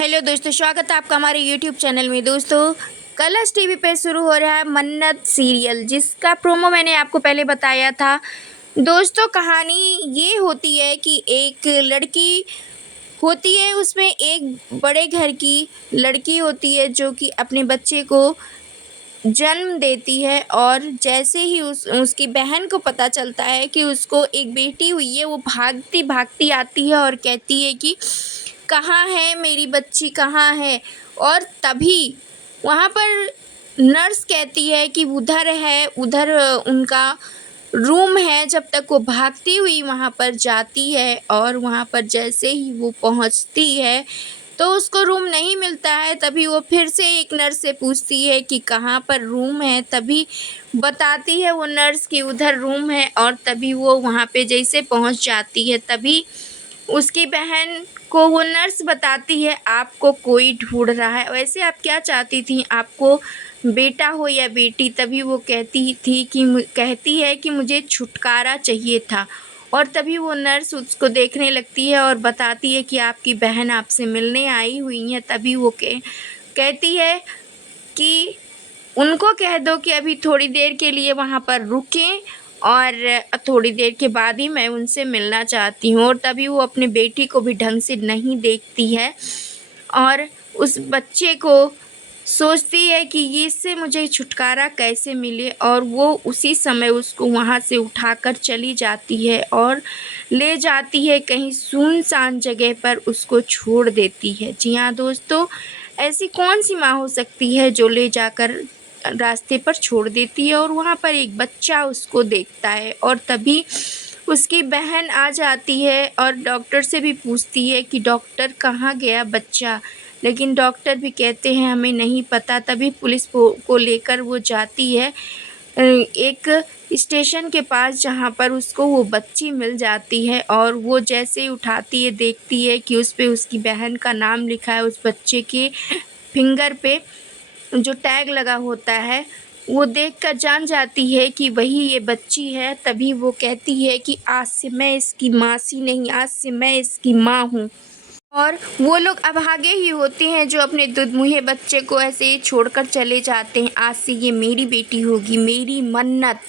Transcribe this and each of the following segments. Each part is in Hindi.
हेलो दोस्तों, स्वागत है आपका हमारे यूट्यूब चैनल में। दोस्तों, कलर्स टीवी पे शुरू हो रहा है मन्नत सीरियल, जिसका प्रोमो मैंने आपको पहले बताया था। दोस्तों, कहानी ये होती है कि एक लड़की होती है, उसमें एक बड़े घर की लड़की होती है जो कि अपने बच्चे को जन्म देती है। और जैसे ही उसकी बहन को पता चलता है कि उसको एक बेटी हुई है, वो भागती भागती आती है और कहती है कि कहाँ है मेरी बच्ची, कहाँ है। और तभी वहाँ पर नर्स कहती है कि उधर है, उधर उनका रूम है। जब तक वो भागती हुई वहाँ पर जाती है और वहाँ पर जैसे ही वो पहुँचती है तो उसको रूम नहीं मिलता है। तभी वो फिर से एक नर्स से पूछती है कि कहाँ पर रूम है। तभी बताती है वो नर्स कि उधर रूम है। और तभी वो वहाँ पे जैसे पहुँच जाती है, तभी उसकी बहन को वो नर्स बताती है आपको कोई ढूंढ रहा है। वैसे आप क्या चाहती थी, आपको बेटा हो या बेटी? तभी वो कहती है कि मुझे छुटकारा चाहिए था। और तभी वो नर्स उसको देखने लगती है और बताती है कि आपकी बहन आपसे मिलने आई हुई है। तभी वो कहती है कि उनको कह दो कि अभी थोड़ी देर के लिए वहाँ पर रुकें और थोड़ी देर के बाद ही मैं उनसे मिलना चाहती हूँ। और तभी वो अपनी बेटी को भी ढंग से नहीं देखती है और उस बच्चे को सोचती है कि ये इससे मुझे छुटकारा कैसे मिले। और वो उसी समय उसको वहाँ से उठाकर चली जाती है और ले जाती है कहीं सुनसान जगह पर, उसको छोड़ देती है। जी हाँ दोस्तों, ऐसी कौन सी माँ हो सकती है जो ले जाकर रास्ते पर छोड़ देती है और वहाँ पर एक बच्चा उसको देखता है। और तभी उसकी बहन आ जाती है और डॉक्टर से भी पूछती है कि डॉक्टर कहाँ गया बच्चा, लेकिन डॉक्टर भी कहते हैं हमें नहीं पता। तभी पुलिस को लेकर वो जाती है एक स्टेशन के पास, जहाँ पर उसको वो बच्ची मिल जाती है। और वो जैसे ही उठाती है, देखती है कि उस पे उसकी बहन का नाम लिखा है। उस बच्चे के फिंगर पे जो टैग लगा होता है, वो देखकर जान जाती है कि वही ये बच्ची है। तभी वो कहती है कि आज से मैं इसकी मासी नहीं, आज से मैं इसकी माँ हूँ। और वो लोग अभागे ही होते हैं जो अपने दुधमुहे बच्चे को ऐसे ही छोड़कर चले जाते हैं। आज से ये मेरी बेटी होगी, मेरी मन्नत।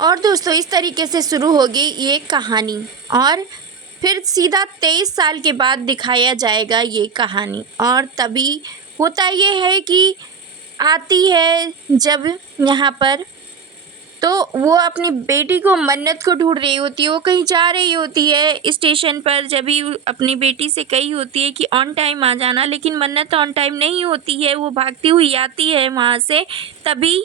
और दोस्तों, इस तरीके से शुरू होगी ये कहानी और फिर सीधा 23 साल के बाद दिखाया जाएगा ये कहानी। और तभी होता ये है कि आती है जब यहाँ पर, तो वो अपनी बेटी को, मन्नत को ढूंढ रही होती है। वो कहीं जा रही होती है स्टेशन पर, जब भी अपनी बेटी से कही होती है कि ऑन टाइम आ जाना, लेकिन मन्नत ऑन टाइम नहीं होती है। वो भागती हुई आती है वहाँ से। तभी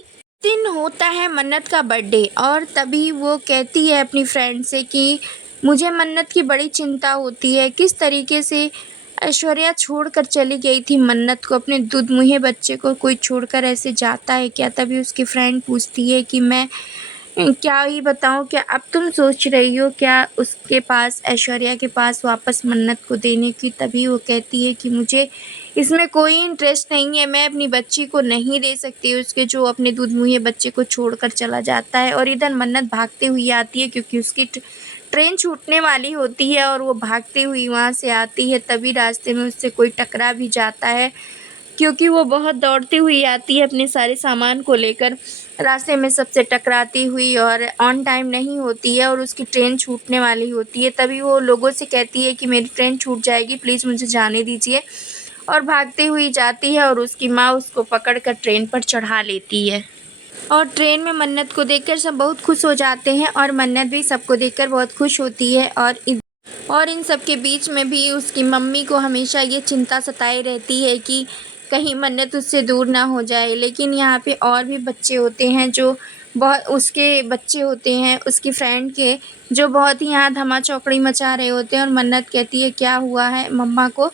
दिन होता है मन्नत का बर्थडे और तभी वो कहती है अपनी फ्रेंड से कि मुझे मन्नत की बड़ी चिंता होती है, किस तरीके से ऐश्वर्या छोड़कर चली गई थी मन्नत को, अपने दुधमुहे बच्चे को कोई छोड़कर ऐसे जाता है क्या? तभी उसकी फ्रेंड पूछती है कि मैं क्या ही बताऊँ, क्या अब तुम सोच रही हो क्या उसके पास, ऐश्वर्या के पास वापस मन्नत को देने की? तभी वो कहती है कि मुझे इसमें कोई इंटरेस्ट नहीं है, मैं अपनी बच्ची को नहीं दे सकती उसके, जो अपने दूध-मुँहे बच्चे को छोड़कर चला जाता है। और इधर मन्नत भागते हुई आती है क्योंकि उसकी ट्रेन छूटने वाली होती है और वो भागती हुई वहाँ से आती है। तभी रास्ते में उससे कोई टकरा भी जाता है क्योंकि वो बहुत दौड़ती हुई आती है अपने सारे सामान को लेकर। रास्ते में सबसे टकराती हुई और ऑन टाइम नहीं होती है और उसकी ट्रेन छूटने वाली होती है। तभी वो लोगों से कहती है कि मेरी ट्रेन छूट जाएगी, प्लीज़ मुझे जाने दीजिए। और भागती हुई जाती है और उसकी माँ उसको पकड़कर ट्रेन पर चढ़ा लेती है। और ट्रेन में मन्नत को देखकर सब बहुत खुश हो जाते हैं और मन्नत भी सबको देखकर बहुत खुश होती है। और इन सब के बीच में भी उसकी मम्मी को हमेशा ये चिंता सताए रहती है कि कहीं मन्नत उससे दूर ना हो जाए। लेकिन यहाँ पे और भी बच्चे होते हैं जो बहुत, उसके बच्चे होते हैं उसकी फ्रेंड के, जो बहुत ही यहाँ धमा चौकड़ी मचा रहे होते हैं। और मन्नत कहती है क्या हुआ है मम्मा को?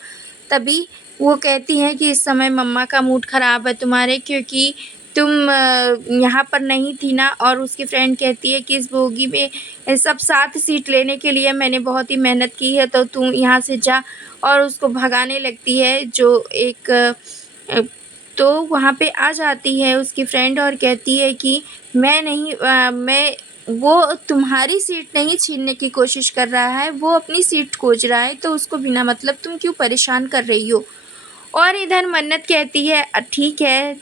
तभी वो कहती हैं कि इस समय मम्मा का मूड ख़राब है तुम्हारे, क्योंकि तुम यहाँ पर नहीं थी ना। और उसकी फ्रेंड कहती है कि इस बोगी में सब 7 सीट लेने के लिए मैंने बहुत ही मेहनत की है, तो तू यहाँ से जा। और उसको भगाने लगती है जो एक तो वहाँ पे आ जाती है उसकी फ्रेंड और कहती है कि मैं नहीं, मैं, वो तुम्हारी सीट नहीं छीनने की कोशिश कर रहा है, वो अपनी सीट खोज रहा है, तो उसको बिना मतलब तुम क्यों परेशान कर रही हो? और इधर मन्नत कहती है ठीक है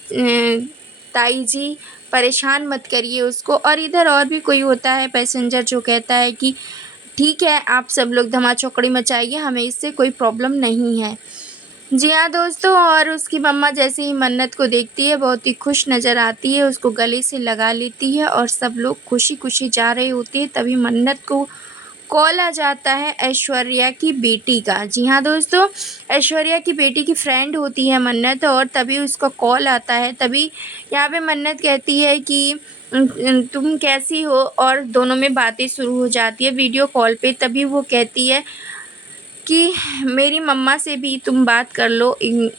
ताई जी, परेशान मत करिए उसको। और इधर और भी कोई होता है पैसेंजर जो कहता है कि ठीक है आप सब लोग धमा-चौकड़ी मचाइए, हमें इससे कोई प्रॉब्लम नहीं है। जी हाँ दोस्तों, और उसकी मम्मा जैसे ही मन्नत को देखती है बहुत ही खुश नज़र आती है, उसको गले से लगा लेती है और सब लोग खुशी-खुशी जा रहे होते हैं। तभी मन्नत को कॉल आ जाता है ऐश्वर्या की बेटी का। जी हाँ दोस्तों, ऐश्वर्या की बेटी की फ्रेंड होती है मन्नत, और तभी उसका कॉल आता है। तभी यहाँ पे मन्नत कहती है कि तुम कैसी हो, और दोनों में बातें शुरू हो जाती है वीडियो कॉल पे। तभी वो कहती है कि मेरी मम्मा से भी तुम बात कर लो।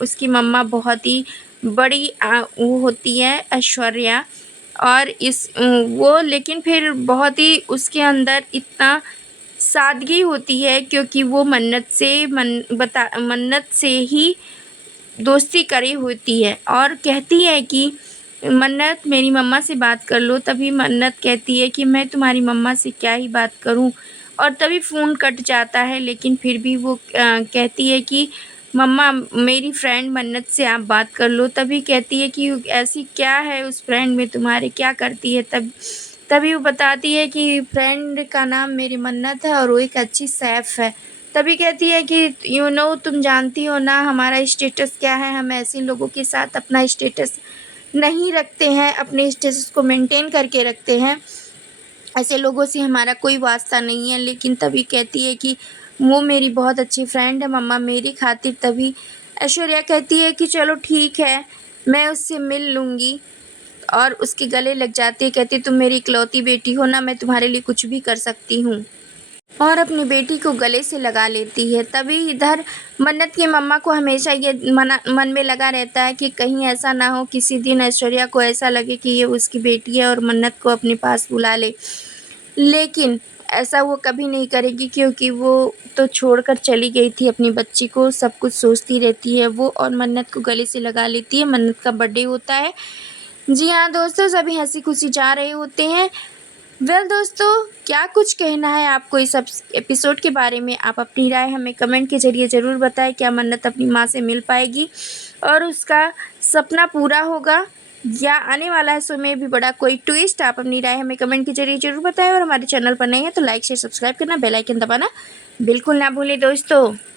उसकी मम्मा बहुत ही बड़ी वो होती है ऐश्वर्या, और वो लेकिन फिर बहुत ही उसके अंदर इतना सादगी होती है, क्योंकि वो मन्नत से ही दोस्ती करी होती है, और कहती है कि मन्नत मेरी मम्मा से बात कर लो। तभी मन्नत कहती है कि मैं तुम्हारी मम्मा से क्या ही बात करूं, और तभी फ़ोन कट जाता है। लेकिन फिर भी वो कहती है कि मम्मा मेरी फ्रेंड मन्नत से आप बात कर लो। तभी कहती है कि ऐसी क्या है उस फ्रेंड में तुम्हारे, क्या करती है। तभी वो बताती है कि फ्रेंड का नाम मेरी मन्नत है और वो एक अच्छी शेफ़ है। तभी कहती है कि तुम जानती हो ना हमारा स्टेटस क्या है, हम ऐसे लोगों के साथ अपना स्टेटस नहीं रखते हैं, अपने स्टेटस को मेंटेन करके रखते हैं, ऐसे लोगों से हमारा कोई वास्ता नहीं है। लेकिन तभी कहती है कि वो मेरी बहुत अच्छी फ्रेंड है मम्मा मेरी खातिर। तभी ऐश्वर्या कहती है कि चलो ठीक है, मैं उससे मिल लूँगी, और उसके गले लग जाती है। कहती तुम मेरी इकलौती बेटी हो ना, मैं तुम्हारे लिए कुछ भी कर सकती हूँ, और अपनी बेटी को गले से लगा लेती है। तभी इधर मन्नत की मम्मा को हमेशा ये मन में लगा रहता है कि कहीं ऐसा ना हो किसी दिन ऐश्वर्या को ऐसा लगे कि ये उसकी बेटी है और मन्नत को अपने पास बुला ले। लेकिन ऐसा वो कभी नहीं करेगी, क्योंकि वो तो छोड़कर चली गई थी अपनी बच्ची को, सब कुछ सोचती रहती है वो, और मन्नत को गले से लगा लेती है। मन्नत का बर्थडे होता है। जी हाँ दोस्तों, सभी हंसी खुशी जा रहे होते हैं। दोस्तों, क्या कुछ कहना है आपको इस एपिसोड के बारे में? आप अपनी राय हमें कमेंट के ज़रिए ज़रूर बताएं। क्या मन्नत अपनी माँ से मिल पाएगी और उसका सपना पूरा होगा, या आने वाला है समय भी बड़ा कोई ट्विस्ट? आप अपनी राय हमें कमेंट के ज़रिए ज़रूर बताएं, और हमारे चैनल पर नए हैं तो लाइक शेयर सब्सक्राइब करना, बेल आइकन दबाना बिल्कुल ना भूलें दोस्तों।